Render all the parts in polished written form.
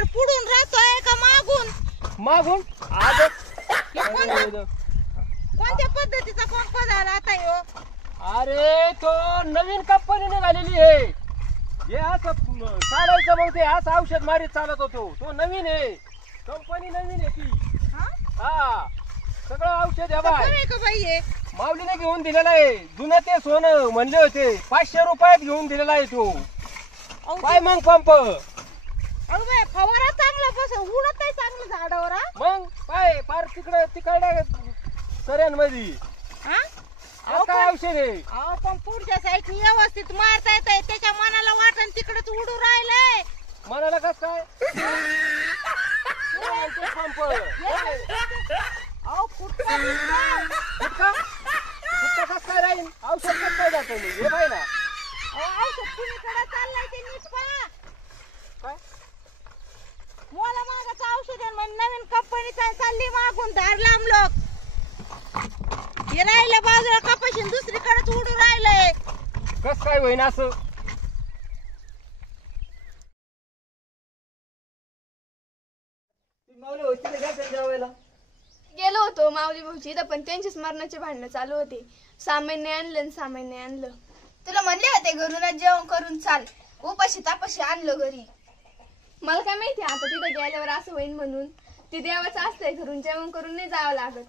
औषध पुढून राहतोय का मागून? मागून आज कोणत्या पद्धतीचा पंप झाला आता ह्यो? अरे तो नवीन कंपनी निघालेली आहे. हे असं चालायचं मग ते असं औषध मारीत चालत होतो. तो नवीन आहे, कंपनी नवीन आहे ती. हा सगळं औषध आहे बाय. का बाई हे? माऊलीने घेऊन दिलेला आहे. जुनं ते सोनं म्हणले होते 500 रुपयात घेऊन दिलेला आहे तो. काय मग पंप अगं बाई फवारा चांगला बस उडत आहे चांगलं झाडावर. मग काय पार तिकडे सऱ्यांमध्ये काय औषध आहे. अहो पण पुढच्या साईडनी व्यवस्थित मारता येत, त्याच्या मनाला वाटण तिकडेच उडू राहिलंय. मनाला कस काय पंप अहो फुटका कस काय राहील. औषध कस काय जात हे पाय ना. औषध कुणीकडे चाललंय ते नीट पहा. काय मला मागाचं औषध आहे म्हणजे नवीन कंपनीचा चालली मागून धार लांब लोक. हे राहिलं बाजूला कपाशी दुसरीकडेच उडू राहिलंय. कस काय होईन असं. गेलो होतो माऊली भाऊची तर पण त्यांचीच मरणाचे भांडणं चालू होते. सामान्य आणलं आणि सामान्य आणलं. तुला म्हणले होते घरूनच जेवण करून चाल, उपाशी तापाशी आणलं घरी. मला काय माहिती आता तिथं गेल्यावर असं होईल म्हणून. ती देवाचं असतंय, घरून जेवण करून नाही जावं लागत.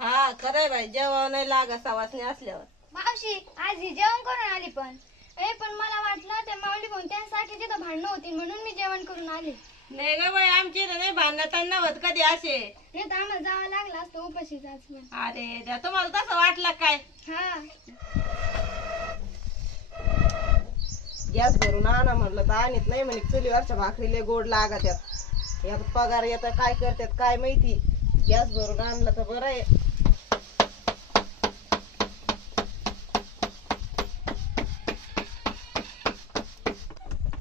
हा खरंय बाई, जेवण नाही लागत सवासणी असल्यावर. मावशी आज ही जेवण करून आली पण मला वाटलं ते माऊली भाऊ त्यांसाठी तिथं भांडणं होती म्हणून मी जेवण करून आले. नाही ग बाई, आमची नाही भांडणं होत कधी असे. नाही तर आम्हाला जावं लागलं असतं उपाशी जाच पण. अरे त्या तुम्हाला तसं वाटलं काय? हा गॅस भरून आणा म्हणलं तर आणत नाही म्हणे. चुलीवरच्या भाकरीले गोड लागत यात पगार येत काय करतात काय माहिती. गॅस भरून आणलं तर बरं आहे.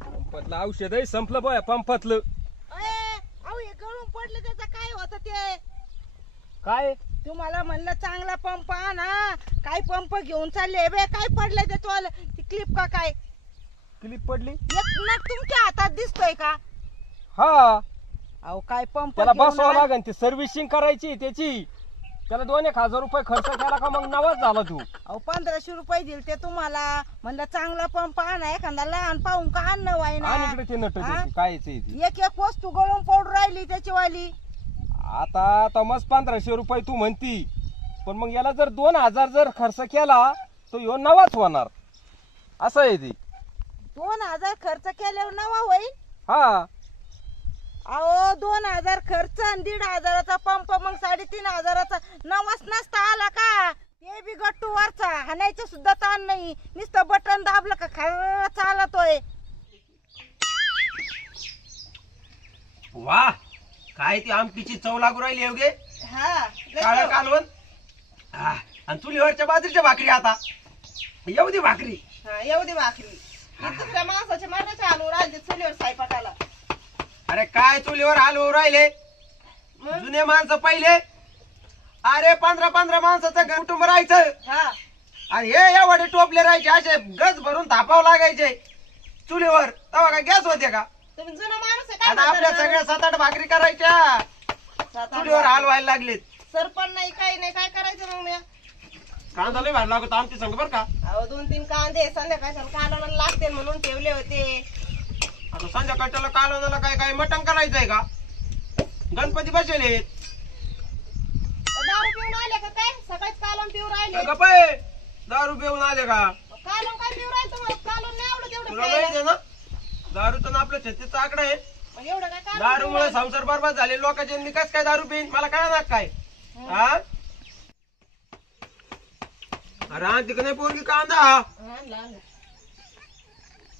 पंपातलं औषध आहे संपलं बाय. पंपातलं अहो हे गळून पडलं त्याचं काय होतं ते? काय तुम्हाला म्हणलं चांगला पंप आणा, काय पंप घेऊन चालले बे? काय पडलं ते तुला? ती क्लिप का काय? क्लिप पडली. एक नट तुमच्या हातात दिसतोय का? हा अहो काय पंप त्याला घेऊन बसवावं आला? लागेल. ती सर्व्हिसिंग करायची त्याची. त्याला 2-1 रुपये खर्च केला का मग नवाच झाला तू. अहो 1500 रुपये दिले ते तुम्हाला. म्हणलं चांगला पंप आणा, एखादा लहान पाहून का आणणं वाईना. आणि इकडे ते नट हा? कायच एक एक वस्तू गळून पडून राहिली त्याची वाली. आता मस्त 1500 रुपये तू म्हणती, पण मग याला जर 2000 जर खर्च केला तो ह्यो नवाच होणार. असं आहे ती. 2000 खर्च केल्यावर नवा होईल? हा अहो 2000 खर्च आणि 1500चा पंप मग 3500चा नवाच नसता आला का? ते बी गट्टू वरचा हाणायचं सुद्धा ताण नाही, नुसतं बटन दाबलं का खरं चालतोय. वा काय ती आमटीची चव लागू राहिली एवढे. हा काळ कालवण आणि चुलीवरच्या बाजरीच्या भाकरी. आता एवढी भाकरी. एवढी भाकरी दुसऱ्या माणसाच्या मरणाचे आणून राहिले चुलीवर स्वयंपाकाला. अरे काय चुलीवर हलवू राहिले जुने माणसं पहिले. अरे 15 माणसाचं कुटुंब राहायचं. हा आणि हे एवढे टोपले राहायचे, असे गज भरून थापावं लागायचे चुलीवर. तेव्हा काय गॅस होते का? तुम्ही जुना माणूस आहे आता आपल्या काय? सगळ्या 7-8 भाकरी करायच्या चुलीवर हलवायला लागलेत. सरपण नाही काही नाही, काय करायचं मग? मी कांदा लय भाड लागतो आमची संग बर का. अहो 2-3 कांदे संध्याकाळच्या कालवणाला लागते म्हणून ठेवले होते. आता संध्याकाळच्याला कालवणाला काय काय मटण करायचंय का? गणपती बसेल. दारू पिऊन आले का काय? सकाळीच कालवण पिऊन राहिले. गप्पे दारू पिऊन आले का? कालवण काय पिऊन राहिले तुम्हाला? कालवण नाही आवडत एवढं तुला प्यायला? माहिती आहे ना दारू तर आपल्या छत्तीचा आकडा आहे. मग एवढं काय कालवण दारूमुळे पिऊन संसार बरबाद झाले लोकांचे. मी कस काय दारू पिईन? मला काय ना काय. हा अरे आणते का नाही पोरगी कांदा? आणलं.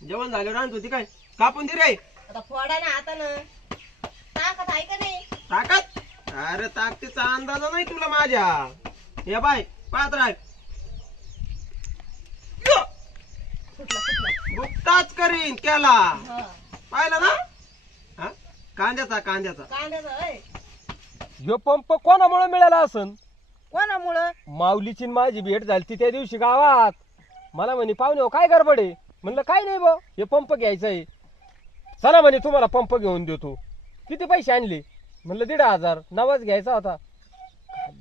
जेवण झालं राहत होती काय? कापून दे रे. आता फोडा ना हातानं. ताकद आहे का नाही? ताकद? अरे ताकदीचा अंदाज नाही तुला माझ्या. हे बाय पाहत राह. बुकटाच करीन त्याला. पाहिलं ना? हा? कांद्याचा कांद्याचं होय. ह्यो पंप कोणामुळे मिळाला असन? कोणामुळं? माऊलीची न माझी भेट झाली त्या दिवशी गावात. मला म्हणे पाहुणे हो काय गडबड आहे? म्हणलं काय नाही बा, हे पंप घ्यायचा आहे. चला म्हणे तुम्हाला पंप घेऊन देतो. किती पैसे आणले? म्हणलं 1,500. नवाच घ्यायचा होता.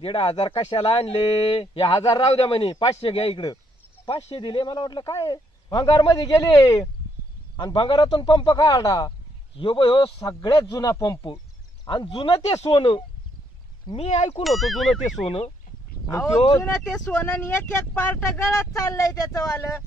1,500 कशाला आणले? हे 1000 राहू द्या म्हणे, 500 घ्या इकडं. 500 दिले. मला वाटलं काय भंगार मध्ये गेले आणि भंगारातून पंप काढा. ह्यो सगळ्यात जुना पंप आणि जुनं ते सोनं. मी ऐकून होतो जुनं ते सोनं. मग अहो, त्यो जुनं ते सोनं आणि एक एक पार्ट गळत चाललंय त्याचं वालं.